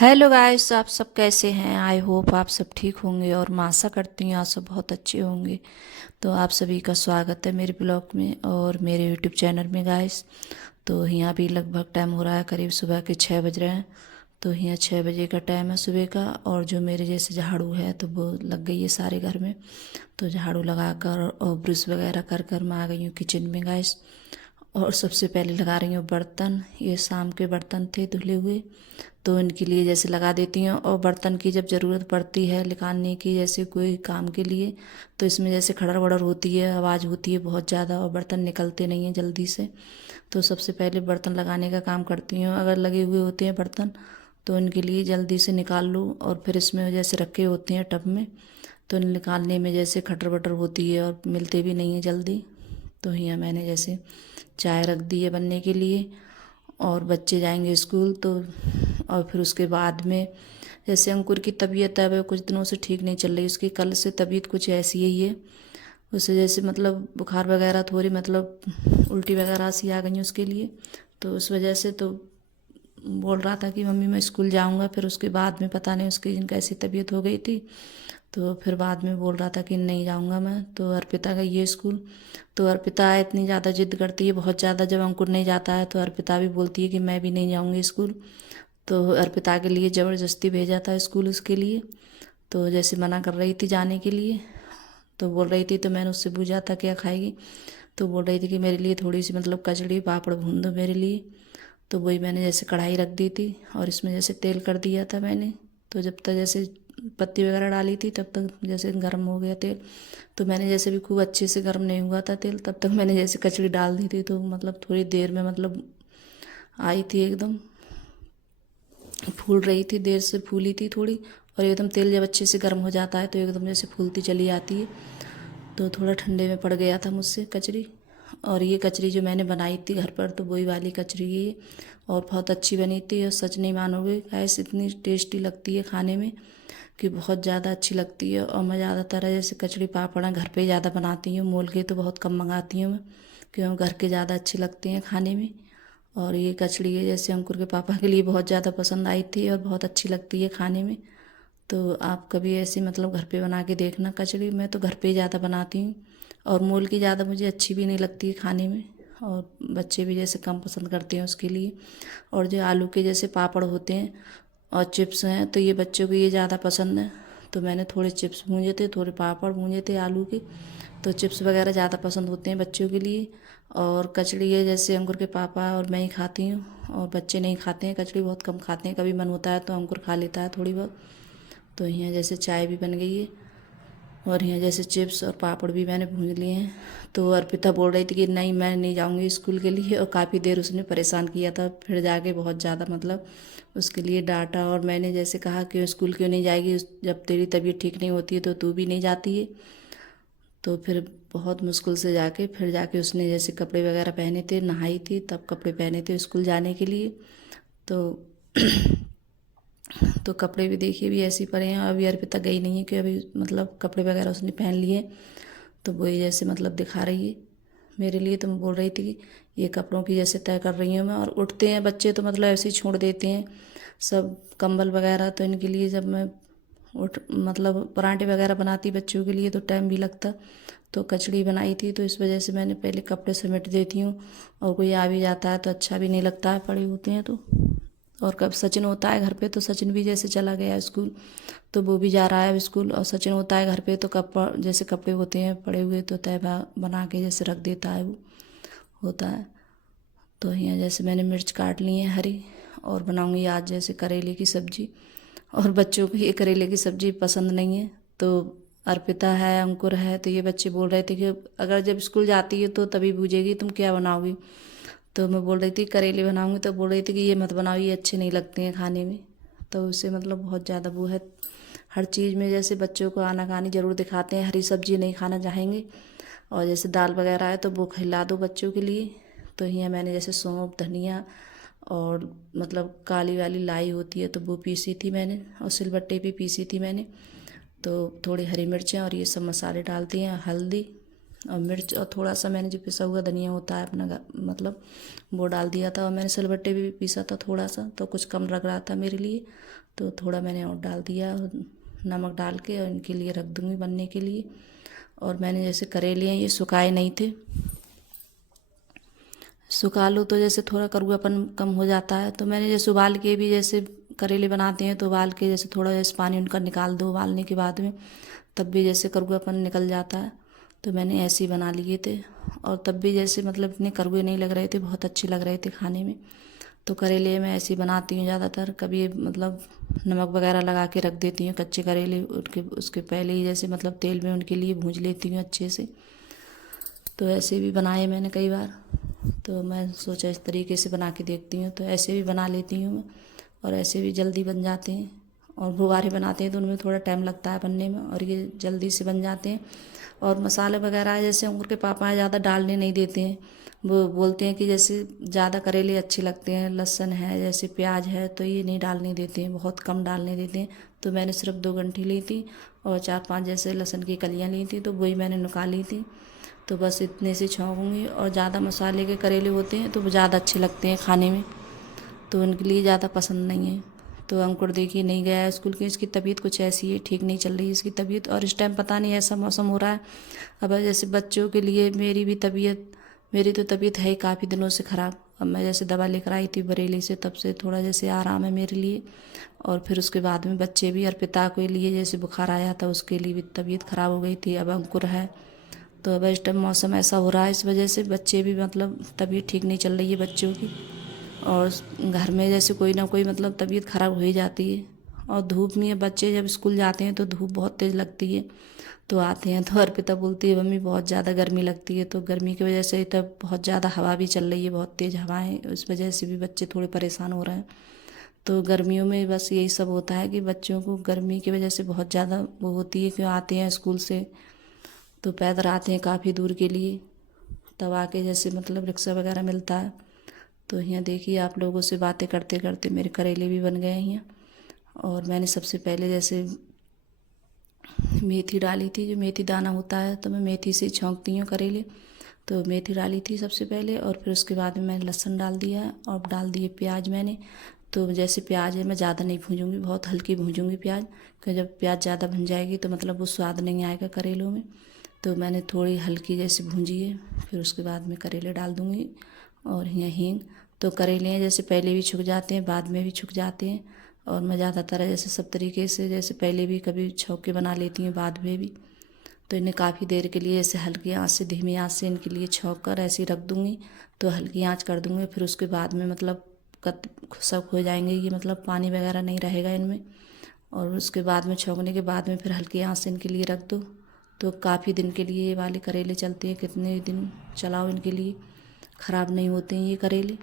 Hello guys, आप सब कैसे हैं। आई होप आप सब ठीक होंगे और मैं आशा करती हूँ आप सब बहुत अच्छे होंगे। तो आप सभी का स्वागत है मेरे ब्लॉग में और मेरे यूट्यूब चैनल में गाइस। तो यहाँ भी लगभग टाइम हो रहा है, करीब सुबह के 6 बज रहे हैं। तो यहाँ 6 बजे का टाइम है सुबह का। और जो मेरे जैसे झाड़ू है तो वो लग गई है सारे घर में। तो झाड़ू लगा कर और ब्रश वगैरह कर कर मैं आ गई हूँ किचन में गाइस। और सबसे पहले लगा रही हूँ बर्तन। ये शाम के बर्तन थे धुले हुए, तो इनके लिए जैसे लगा देती हूँ। और बर्तन की जब ज़रूरत पड़ती है निकालने की, जैसे कोई काम के लिए, तो इसमें जैसे खड़र बड़र होती है, आवाज़ होती है बहुत ज़्यादा और बर्तन निकलते नहीं हैं जल्दी से। तो सबसे पहले बर्तन लगाने का काम करती हूँ। अगर लगे हुए होते हैं बर्तन तो इनके लिए जल्दी से निकाल लूँ। और फिर इसमें जैसे रखे होते हैं टब में, तो निकालने में जैसे खटर बटर होती है और मिलते भी नहीं हैं जल्दी। तो यहाँ मैंने जैसे चाय रख दी है बनने के लिए और बच्चे जाएंगे स्कूल। तो और फिर उसके बाद में जैसे अंकुर की तबीयत है वह कुछ दिनों से ठीक नहीं चल रही। उसकी कल से तबीयत कुछ ऐसी ही है। उसे जैसे मतलब बुखार वगैरह थोड़ी मतलब उल्टी वगैरह सी आ गई है उसके लिए। तो उस वजह से तो बोल रहा था कि मम्मी मैं स्कूल जाऊंगा। फिर उसके बाद में पता नहीं उसकी कैसी तबीयत हो गई थी। तो फिर बाद में बोल रहा था कि नहीं जाऊंगा मैं। तो अर्पिता गई है स्कूल। तो अर्पिता इतनी ज़्यादा जिद करती है बहुत ज़्यादा, जब अंकुर नहीं जाता है तो अर्पिता भी बोलती है कि मैं भी नहीं जाऊंगी स्कूल। तो अर्पिता के लिए ज़बरदस्ती भेजा था स्कूल उसके लिए। तो जैसे मना कर रही थी जाने के लिए, तो बोल रही थी, तो मैंने उससे पूछा था क्या खाएगी। तो बोल रही थी कि मेरे लिए थोड़ी सी मतलब कचड़ी पापड़ भून दो मेरे लिए। तो वही मैंने जैसे कढ़ाई रख दी थी और इसमें जैसे तेल कर दिया था मैंने। तो जब तक जैसे पत्ती वगैरह डाली थी तब तक जैसे गर्म हो गया तेल। तो मैंने जैसे भी खूब अच्छे से गर्म नहीं हुआ था तेल, तब तक मैंने जैसे कचड़ी डाल दी थी। तो मतलब थोड़ी देर में मतलब आई थी एकदम, फूल रही थी, देर से फूली थी थोड़ी। और एकदम तेल जब अच्छे से गर्म हो जाता है तो एकदम जैसे फूलती चली आती है। तो थोड़ा ठंडे में पड़ गया था मुझसे कचरी। और ये कचरी जो मैंने बनाई थी घर पर तो वही वाली कचरी ये, और बहुत अच्छी बनी थी। और सच नहीं मानोगे गैस, इतनी टेस्टी लगती है खाने में कि बहुत ज़्यादा अच्छी लगती है। और मैं ज़्यादातर जैसे कचड़ी पापड़ घर पे ही ज़्यादा बनाती हूँ, मोल के तो बहुत कम मंगाती हूँ मैं, क्योंकि घर के ज़्यादा अच्छे लगते हैं खाने में। और ये कचड़ी है जैसे अंकुर के पापा के लिए बहुत ज़्यादा पसंद आई थी और बहुत अच्छी लगती है खाने में। तो आप कभी ऐसी मतलब घर पे बना के देखना कचड़ी। मैं तो घर पे ही ज़्यादा बनाती हूँ और मूल की ज़्यादा मुझे अच्छी भी नहीं लगती है खाने में। और बच्चे भी जैसे कम पसंद करते हैं उसके लिए। और जो आलू के जैसे पापड़ होते हैं और चिप्स हैं तो ये बच्चों को ये ज़्यादा पसंद है। तो मैंने थोड़े चिप्स भूंजे थे, थोड़े पापड़ भूंजे थे आलू के। तो चिप्स वगैरह ज़्यादा पसंद होते हैं बच्चों के लिए। और कचड़ी है जैसे अंकुर के पापा और मैं ही खाती हूँ और बच्चे नहीं खाते हैं, कचड़ी बहुत कम खाते हैं। कभी मन होता है तो अंकुर खा लेता है थोड़ी बहुत। तो यहाँ जैसे चाय भी बन गई है और यहाँ जैसे चिप्स और पापड़ भी मैंने भून लिए हैं। तो अर्पिता बोल रही थी कि नहीं मैं नहीं जाऊँगी स्कूल के लिए, और काफ़ी देर उसने परेशान किया था। फिर जाके बहुत ज़्यादा मतलब उसके लिए डांटा। और मैंने जैसे कहा कि स्कूल क्यों नहीं जाएगी, जब तेरी तबीयत ठीक नहीं होती है तो तू भी नहीं जाती है। तो फिर बहुत मुश्किल से जाके फिर जाके उसने जैसे कपड़े वगैरह पहने थे, नहाई थी तब कपड़े पहने थे स्कूल जाने के लिए। तो तो कपड़े भी देखिए भी ऐसे ही पड़े हैं। अभी अर्पिता गई नहीं है कि अभी मतलब कपड़े वगैरह उसने पहन लिए। तो वही जैसे मतलब दिखा रही है मेरे लिए। तो मैं बोल रही थी कि ये कपड़ों की जैसे तय कर रही हूँ मैं। और उठते हैं बच्चे तो मतलब ऐसे ही छोड़ देते हैं सब कंबल वगैरह। तो इनके लिए जब मैं उठ मतलब पराठे वगैरह बनाती बच्चों के लिए तो टाइम भी लगता। तो कचड़ी बनाई थी तो इस वजह से मैंने पहले कपड़े समेट देती हूँ। और कोई आ भी जाता है तो अच्छा भी नहीं लगता है पड़े होते हैं तो। और कब सचिन होता है घर पे तो सचिन भी जैसे चला गया स्कूल, तो वो भी जा रहा है अब स्कूल। और सचिन होता है घर पे तो कपड़ा जैसे कपड़े होते हैं पड़े हुए तो तय बना के जैसे रख देता है वो होता है। तो यहाँ जैसे मैंने मिर्च काट ली है हरी, और बनाऊंगी आज जैसे करेले की सब्जी। और बच्चों को ये करेले की सब्जी पसंद नहीं है। तो अर्पिता है अंकुर है तो ये बच्चे बोल रहे थे कि अगर जब स्कूल जाती है तो तभी पूछेगी तुम क्या बनाओगी। तो मैं बोल रही थी करेले बनाऊंगी, तो बोल रही थी कि ये मत बनाओ ये अच्छे नहीं लगते हैं खाने में। तो उससे मतलब बहुत ज़्यादा वो है। हर चीज़ में जैसे बच्चों को आनाकानी ज़रूर दिखाते हैं, हरी सब्जी नहीं खाना चाहेंगे। और जैसे दाल वगैरह है तो वो खिला दो बच्चों के लिए। तो यहाँ मैंने जैसे सौंफ धनिया और मतलब काली वाली लाई होती है तो वो पीसी थी मैंने, और सिलबट्टे भी पीसी थी मैंने। तो थोड़ी हरी मिर्चें और ये सब मसाले डाल दिए, हल्दी और मिर्च और थोड़ा सा मैंने जो पिसा हुआ धनिया होता है अपना मतलब वो डाल दिया था। और मैंने सिलबट्टे भी पीसा था थोड़ा सा, तो कुछ कम लग रहा था मेरे लिए, तो थोड़ा मैंने और डाल दिया। नमक डाल के और इनके लिए रख दूँगी बनने के लिए। और मैंने जैसे करेले हैं ये सुखाए नहीं थे, सुखा लो तो जैसे थोड़ा कड़वापन कम हो जाता है। तो मैंने जैसे उबाल के भी जैसे करेले बनाते हैं तो उबाल के जैसे थोड़ा जैसे पानी उनका निकाल दो उबालने के बाद में, तब भी जैसे कड़वापन निकल जाता है। तो मैंने ऐसे ही बना लिए थे और तब भी जैसे मतलब इतने कड़वे नहीं लग रहे थे, बहुत अच्छे लग रहे थे खाने में। तो करेले मैं ऐसे ही बनाती हूँ ज़्यादातर, कभी मतलब नमक वगैरह लगा के रख देती हूँ कच्चे करेले, उनके उसके पहले ही जैसे मतलब तेल में उनके लिए भूंज लेती हूँ अच्छे से। तो ऐसे भी बनाए मैंने कई बार, तो मैं सोचा इस तरीके से बना के देखती हूँ। तो ऐसे भी बना लेती हूँ मैं, और ऐसे भी जल्दी बन जाते हैं। और बुआरे बनाते हैं तो उनमें थोड़ा टाइम लगता है बनने में, और ये जल्दी से बन जाते हैं। और मसाले वगैरह जैसे अंकुर के पापा हैं ज़्यादा डालने नहीं देते हैं, वो बोलते हैं कि जैसे ज़्यादा करेले अच्छे लगते हैं, लहसुन है जैसे प्याज है तो ये नहीं डालने देते हैं, बहुत कम डालने देते हैं। तो मैंने सिर्फ 2 गंठी ली थी और 4-5 जैसे लहसुन की कलियाँ ली थी, तो वही मैंने निकाली थी। तो बस इतने से छौंकूँगी। और ज़्यादा मसाले के करेले होते हैं तो वो ज़्यादा अच्छे लगते हैं खाने में, तो उनके लिए ज़्यादा पसंद नहीं है। तो अंकुर देखिए नहीं गया है स्कूल की, इसकी तबीयत कुछ ऐसी है, ठीक नहीं चल रही है इसकी तबीयत। और इस टाइम पता नहीं ऐसा मौसम हो रहा है। अब जैसे बच्चों के लिए मेरी तो तबीयत है ही काफ़ी दिनों से ख़राब। अब मैं जैसे दवा लेकर आई थी बरेली से, तब से थोड़ा जैसे आराम है मेरे लिए। और फिर उसके बाद में बच्चे भी, अर्पिता के लिए जैसे बुखार आया था उसके लिए भी तबीयत ख़राब हो गई थी। अब अंकुर है, तो अब इस टाइम मौसम ऐसा हो रहा है, इस वजह से बच्चे भी मतलब तबीयत ठीक नहीं चल रही है बच्चों की। और घर में जैसे कोई ना कोई मतलब तबीयत ख़राब हो ही जाती है। और धूप में बच्चे जब स्कूल जाते हैं तो धूप बहुत तेज़ लगती है, तो आते हैं तो अर्पिता बोलती है मम्मी बहुत ज़्यादा गर्मी लगती है। तो गर्मी की वजह से तब बहुत ज़्यादा हवा भी चल रही है, बहुत तेज़ हवाएं, उस वजह से भी बच्चे थोड़े परेशान हो रहे हैं। तो गर्मियों में बस यही सब होता है कि बच्चों को गर्मी की वजह से बहुत ज़्यादा वो होती है, क्यों आते हैं स्कूल से तो पैदल आते हैं काफ़ी दूर के लिए, तब आके जैसे मतलब रिक्शा वगैरह मिलता है। तो यहाँ देखिए आप लोगों से बातें करते करते मेरे करेले भी बन गए हैं। और मैंने सबसे पहले जैसे मेथी डाली थी, जो मेथी दाना होता है तो मैं मेथी से छौंकती हूँ करेले। तो मेथी डाली थी सबसे पहले, और फिर उसके बाद में मैंने लहसुन डाल दिया और डाल दिए प्याज मैंने। तो जैसे प्याज है मैं ज़्यादा नहीं भूंजूंगी, बहुत हल्की भूंजूंगी प्याज, क्योंकि जब प्याज ज़्यादा भुन जाएगी तो मतलब वो स्वाद नहीं आएगा करेलों में। तो मैंने थोड़ी हल्की जैसे भूंजी है, फिर उसके बाद में करेले डाल दूँगी। और यहाँ हींग, तो करेले हैं जैसे पहले भी छुक जाते हैं बाद में भी छुक जाते हैं। और मैं ज़्यादातर जैसे सब तरीके से जैसे पहले भी कभी छौंक के बना लेती हूँ बाद में भी। तो इन्हें काफ़ी देर के लिए ऐसे हल्की आंच से, धीमी आंच से इनके लिए छौंक कर ऐसे ही रख दूँगी। तो हल्की आंच कर दूँगी, फिर उसके बाद में मतलब कत सब हो जाएंगे ये, मतलब पानी वगैरह नहीं रहेगा इनमें। और उसके बाद में छौंकने के बाद में फिर हल्की आंच से इनके लिए रख दो। तो काफ़ी दिन के लिए ये वाले करेले चलते हैं, कितने दिन चलाओ इनके लिए ख़राब नहीं होते हैं ये करेले।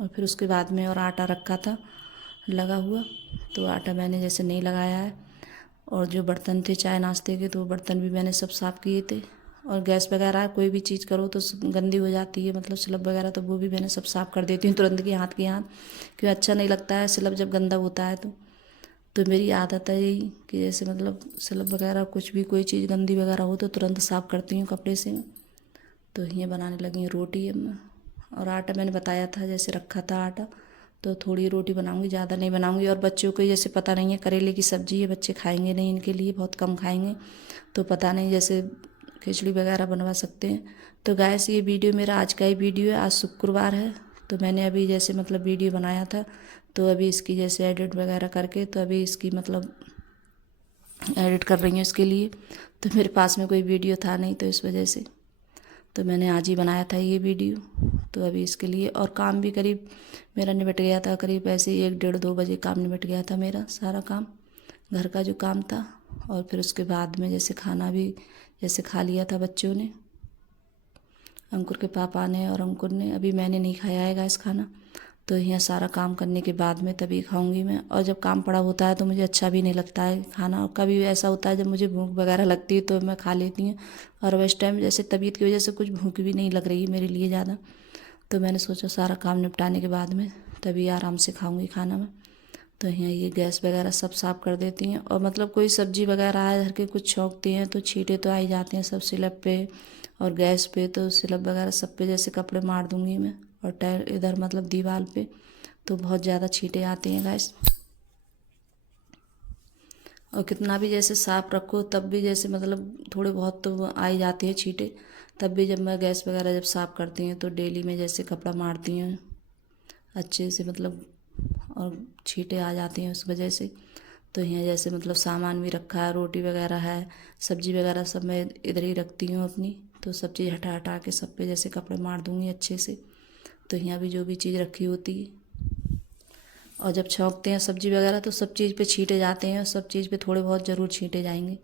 और फिर उसके बाद में और आटा रखा था लगा हुआ, तो आटा मैंने जैसे नहीं लगाया है। और जो बर्तन थे चाय नाश्ते के, तो वो बर्तन भी मैंने सब साफ़ किए थे। और गैस वगैरह कोई भी चीज़ करो तो गंदी हो जाती है, मतलब स्लब वगैरह, तो वो भी मैंने सब साफ़ कर देती हूँ तुरंत के हाथ, क्यों अच्छा नहीं लगता है स्लब जब गंदा होता है तो मेरी आदत है यही कि जैसे मतलब स्लब वगैरह कुछ भी कोई चीज़ गंदी वगैरह हो तो तुरंत साफ़ करती हूँ कपड़े से। तो ये बनाने लगी हूँ रोटी अब मैं। और आटा मैंने बताया था जैसे रखा था आटा, तो थोड़ी रोटी बनाऊंगी, ज़्यादा नहीं बनाऊंगी। और बच्चों को जैसे पता नहीं है करेले की सब्ज़ी है, बच्चे खाएंगे नहीं, इनके लिए बहुत कम खाएंगे, तो पता नहीं जैसे खिचड़ी वगैरह बनवा सकते हैं। तो गैस ये वीडियो मेरा आज का ही वीडियो है, आज शुक्रवार है। तो मैंने अभी जैसे मतलब वीडियो बनाया था, तो अभी इसकी जैसे एडिट वगैरह करके, तो अभी इसकी मतलब एडिट कर रही हूँ इसके लिए। तो मेरे पास में कोई वीडियो था नहीं, तो इस वजह से तो मैंने आज ही बनाया था ये वीडियो। तो अभी इसके लिए और काम भी करीब मेरा निपट गया था, करीब ऐसे 1 डेढ़ 2 बजे काम निपट गया था मेरा सारा काम, घर का जो काम था। और फिर उसके बाद में जैसे खाना भी जैसे खा लिया था बच्चों ने, अंकुर के पापा ने और अंकुर ने, अभी मैंने नहीं खाया है गैस खाना। तो यहाँ सारा काम करने के बाद में तभी खाऊंगी मैं। और जब काम पड़ा होता है तो मुझे अच्छा भी नहीं लगता है खाना, और कभी ऐसा होता है जब मुझे भूख वगैरह लगती है तो मैं खा लेती हूँ। और उस टाइम जैसे तबीयत की वजह से कुछ भूख भी नहीं लग रही है मेरे लिए ज़्यादा, तो मैंने सोचा सारा काम निपटाने के बाद में तभी आराम से खाऊंगी खाना मैं। तो यहाँ ये गैस वगैरह सब साफ़ कर देती हैं। और मतलब कोई सब्जी वगैरह है घर के कुछ छौंकते हैं तो छींटे तो आ ही जाते हैं सब स्लैब पे और गैस पे तो स्लैब वगैरह सब पे जैसे कपड़े मार दूँगी मैं, और टायर इधर मतलब दीवार पे तो बहुत ज़्यादा छींटे आती हैं गैस। और कितना भी जैसे साफ़ रखो तब भी जैसे मतलब थोड़े बहुत तो आ ही जाती हैं छींटे। तब भी जब मैं गैस वगैरह जब साफ़ करती हैं तो डेली में जैसे कपड़ा मारती हैं अच्छे से मतलब, और छींटे आ जाती हैं उस वजह से। तो यहाँ जैसे मतलब सामान भी रखा है, रोटी वगैरह है, सब्जी वगैरह सब मैं इधर ही रखती हूँ अपनी। तो सब चीज़ हटा हटा के सब पे जैसे कपड़े मार दूँगी अच्छे से। तो यहाँ भी जो भी चीज़ रखी होती है, और जब छौंकते हैं सब्जी वगैरह तो सब चीज़ पे छींटे जाते हैं, और सब चीज़ पे थोड़े बहुत ज़रूर छींटे जाएंगे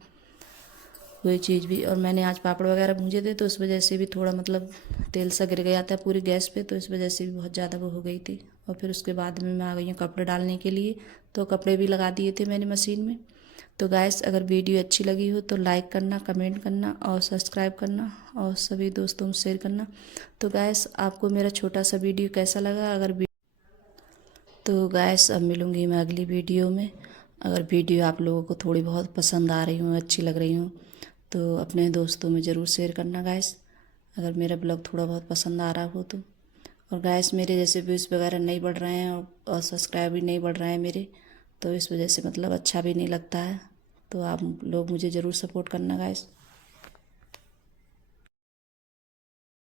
कोई चीज़ भी। और मैंने आज पापड़ वगैरह भूजे थे तो उस वजह से भी थोड़ा मतलब तेल सा गिर गया था पूरी गैस पे, तो इस वजह से भी बहुत ज़्यादा वो हो गई थी। और फिर उसके बाद में मैं आ गई हूँ कपड़े डालने के लिए, तो कपड़े भी लगा दिए थे मैंने मशीन में। तो गाइस अगर वीडियो अच्छी लगी हो तो लाइक करना, कमेंट करना और सब्सक्राइब करना, और सभी दोस्तों में शेयर करना। तो गाइस आपको मेरा छोटा सा वीडियो कैसा लगा? तो गाइस अब मिलूँगी मैं अगली वीडियो में। अगर वीडियो आप लोगों को थोड़ी बहुत पसंद आ रही हूँ, अच्छी लग रही हूँ, तो अपने दोस्तों में ज़रूर शेयर करना गाइस, अगर मेरा ब्लॉग थोड़ा बहुत पसंद आ रहा हो तो। और गाइस मेरे जैसे व्यूज़ वगैरह नहीं बढ़ रहे हैं और सब्सक्राइब भी नहीं बढ़ रहे हैं मेरे, तो इस वजह से मतलब अच्छा भी नहीं लगता है। तो आप लोग मुझे ज़रूर सपोर्ट करना गाइस।